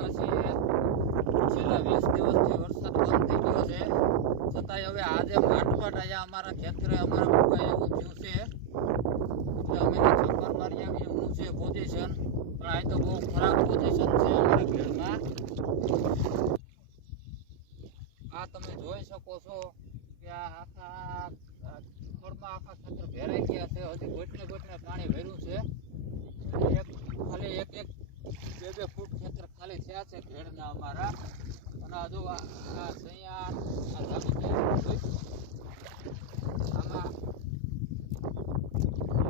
આવ્યા છીએ. છેલ્લા 20 દિવસથી વરસાદ બંધ થઈ ગયો છે, છતાંય હવે આજે માટવાટ અહીંયા અમારા ખેતરે અમારા ભૂગા એવું થયું છે, એટલે અમે છપ્પર મારી આવીએ. હું છે પોઝિશન, પણ અહીં તો બહુ ખરાબ પોઝિશન છે અમારા ખેડમાં. આ તમે જોઈ શકો છો કે આ આખા ખડમાં આખા ખેતર ભેરાઈ ગયા છે. હજી ગોટને પાણી ભર્યું છે. ખાલી એક બે ફૂટ ખેતર ખાલી થયા છે ભેડના અમારા. અને હજુ આ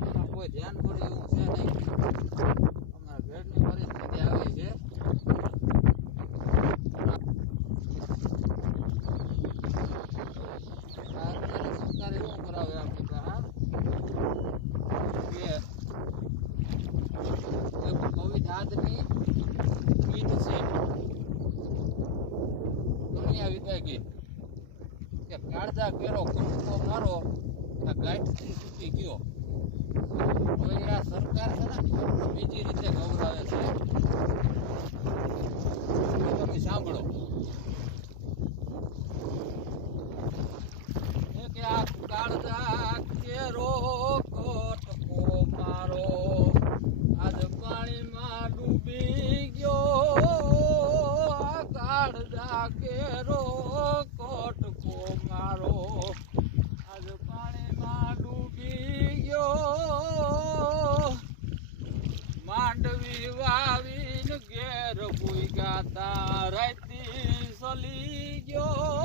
આમાં કોઈ ધ્યાન પડે એવું છે નહીં. અમારા ભેડની પરિસ્થિતિ આવી છે. સરકાર એવું કરાવે આપણી પાસે કે એક કવિદાદની ગીત છે, દુનિયા વિદાય ગીત, કે કાળજા કેરો કુંકો મારો આ ગાંઠથી છૂટી ગયો. હવે આ સરકાર છે ને બીજી રીતે ગૌરાવે છે, તમે સાંભળો. કે આ કાળજા કેરો કટકો મારો આજ પાણીમાં ડૂબી ગયો. આ કાળજા કેરો કટકો મારો આજ પાણીમાં ડૂબી ગયો. માંડવી વાવીને ઘેર ભૂગાતા રાતી સલી ગયો.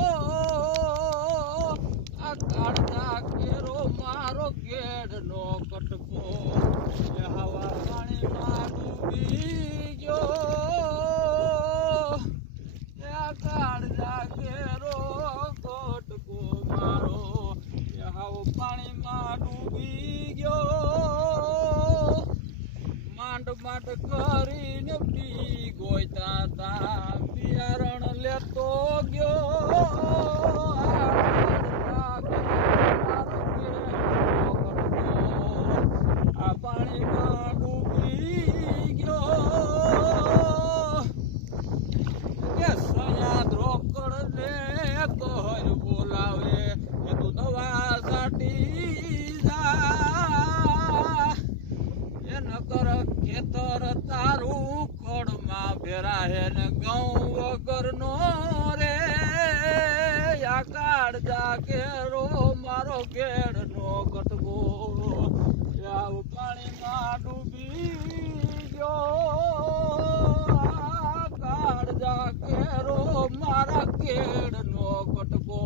આ કાળજા કેરો મારો ઘેડનો કટકો હવા પાણીમાં ડૂબી ગયો. આ કાળજા કેરો કટકો મારો હવા પાણીમાં ડૂબી ગયો. માંડ કરીને પી ગોયતા તા બિયારણ લેતો ગયો. આ પાણીમાં ડૂબી ગયો. કે સયાદ રોકડ ને કહર બોલાવે કે તું દવા સાટી જા. એ નકર ખેતર તારું ખડમાં ભેરાહે ને ઘઉં વગરનો રે. આ કાળજા કેરો મારો ઘેડનો કટકો આવ પાણીમાં ડૂબી ગયો. આ કાળજા કેરો મારા ઘેડનો કટકો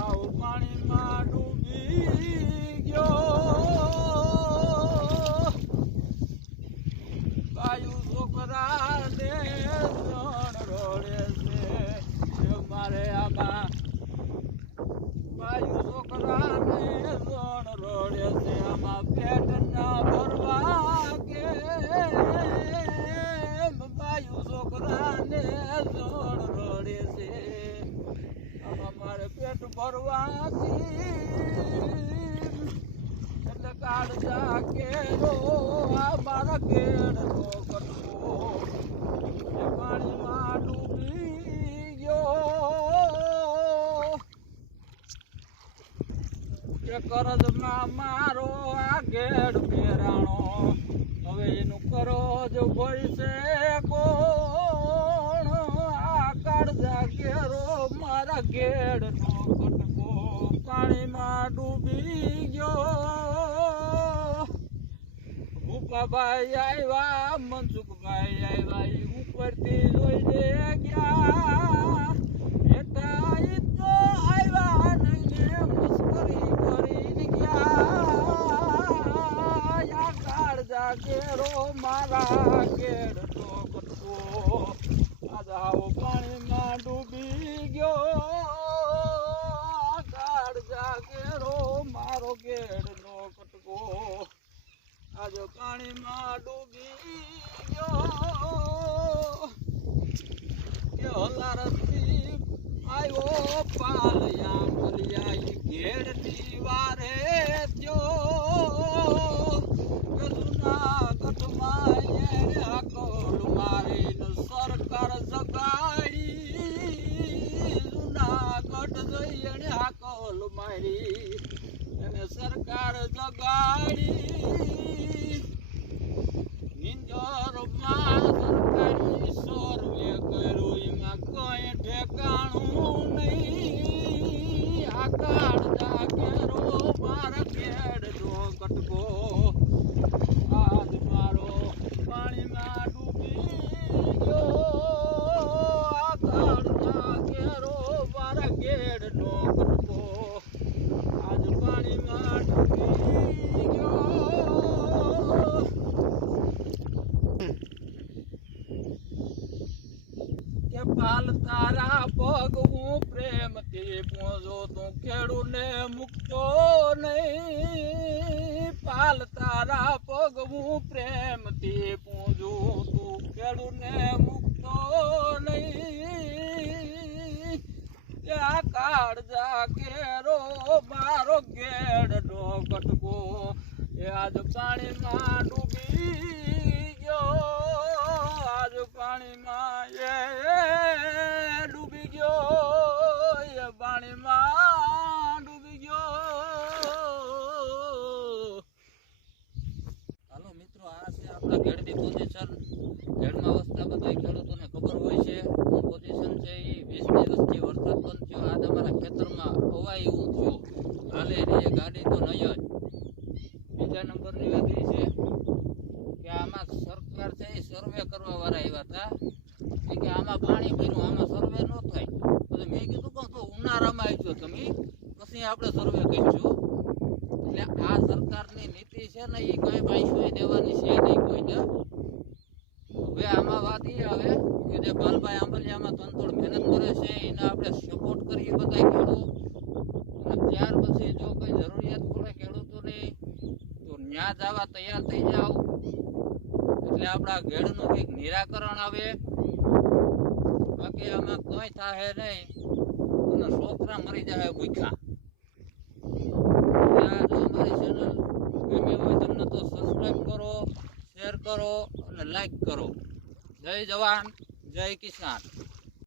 આવ પાણીમાં ડૂબી ગયો. બાયુ છોકરા ને જણ રોડે છે મારે આમાં. બાયુ છોકરા ને જણ રોડે છે આમાં પેટ ના ભરવા કે. બાયુ છોકરા ને જણ રોડે છે આમાં મારે પેટ ભરવાથી. એટલે કાળજા કેરો આ મારા ઘેડનો કટકો પાણીમાં ડૂબી ગયો. કે કરજમાં મારો આ ઘેડ ભેરાણો હવે એનું કરજ ભરશે કોણ. આ કાળજા કેરો મારા ઘેડનો કટકો પાણીમાં ડૂબી ગયો. ભૂપાભાઈ આવ્યા, મનસુખભાઈ આવ્યા, ઉપરથી જોઈને ગયા. બેટા ઈ તો આવ્યા નહીં મસ્કરી કરીને ગયા. આ કાળજા કેરો મારા ઘેડનો કટકો આજ આવો પાણીમાં ડૂબી ગયો. આ કાળજા કેરો મારો ઘેડનો કટકો આજ પાણીમાં ડૂબી ગયો. કે હલારથી આવ્યો પાલયા મલિયા ઘેડની વારે થયો. કે જૂના કટમાં જગાડી નિંજરમાં સરકારી સર્વે કર્યું એમાં કઈ ઠેકાણું નહીં આ કાળજા કેરો માર ખેડજો કટકો આજ મારો પાણીમાં ડૂબી ગયો આ કાળજા કેરો મારા ખેડનો કટકો આજ પાણીમાં ડૂબી ગયો કે પાલ તારા પગ હું પ્રેમથી પૂજો તું ખેડૂને મૂકતો નહીં પાલ તારા પગ હું પ્રેમથી પૂજું તું ખેડૂને મૂકતો નહીં કે આ કાળજા કેરો મારો ઘેડનો કટકો એ આજ પાણીમાં ડૂબી ગયો આજ પાણીમાં એ ડૂબી ગયો એ પાણીમાં ડૂબી ગયો. હાલો મિત્રો, આ છે આપણા ઘેડની પોઝિશન. ઘેડમાં વસતા બધા ખેડૂતોને ખબર હોય છે શું પોઝિશન છે. એ 20 દિવસથી વરસાદ બંધ થયો. આજ અમારા ખેતરમાં અવાય એવું થયું. હાલે રહી ગાડી તો નહીં જ. બીજા નંબરની વાત એ છે કે આમાં સરકાર છે એ સર્વે કરવા વાળા આવ્યા હતા કે આમાં પાણી ભર્યું આમાં સર્વે ન થાય. પછી મેં કીધું કે તો ઉનાળામાં આવજો તમે પછી આપણે સર્વે કરીશું. એટલે આ સરકારની નીતિ છે ને એ કઈ પૈસા દેવાની છે નહીં કોઈને. હવે આમાં વાત એ આવે કે જે બાલભાઈ આંબલિયામાં તનતોડ મહેનત કરે છે એને આપણે સપોર્ટ કરીએ બધા ખેડૂત. અને ત્યાર પછી જો કઈ જરૂરિયાત પડે ખેડૂતોની તો ન્યા જવા તૈયાર થઈ જાવ એટલે આપણા ઘેડનું કંઈક નિરાકરણ આવે. બાકી આમાં કઈ થાય નહીં અને છોકરા મરી જાય ભૂખ્યા. જો અમારી ચેનલ ગમી હોય તમને તો સબસ્ક્રાઈબ કરો, શેર કરો અને લાઈક કરો. જય જવાન, જય કિસાન.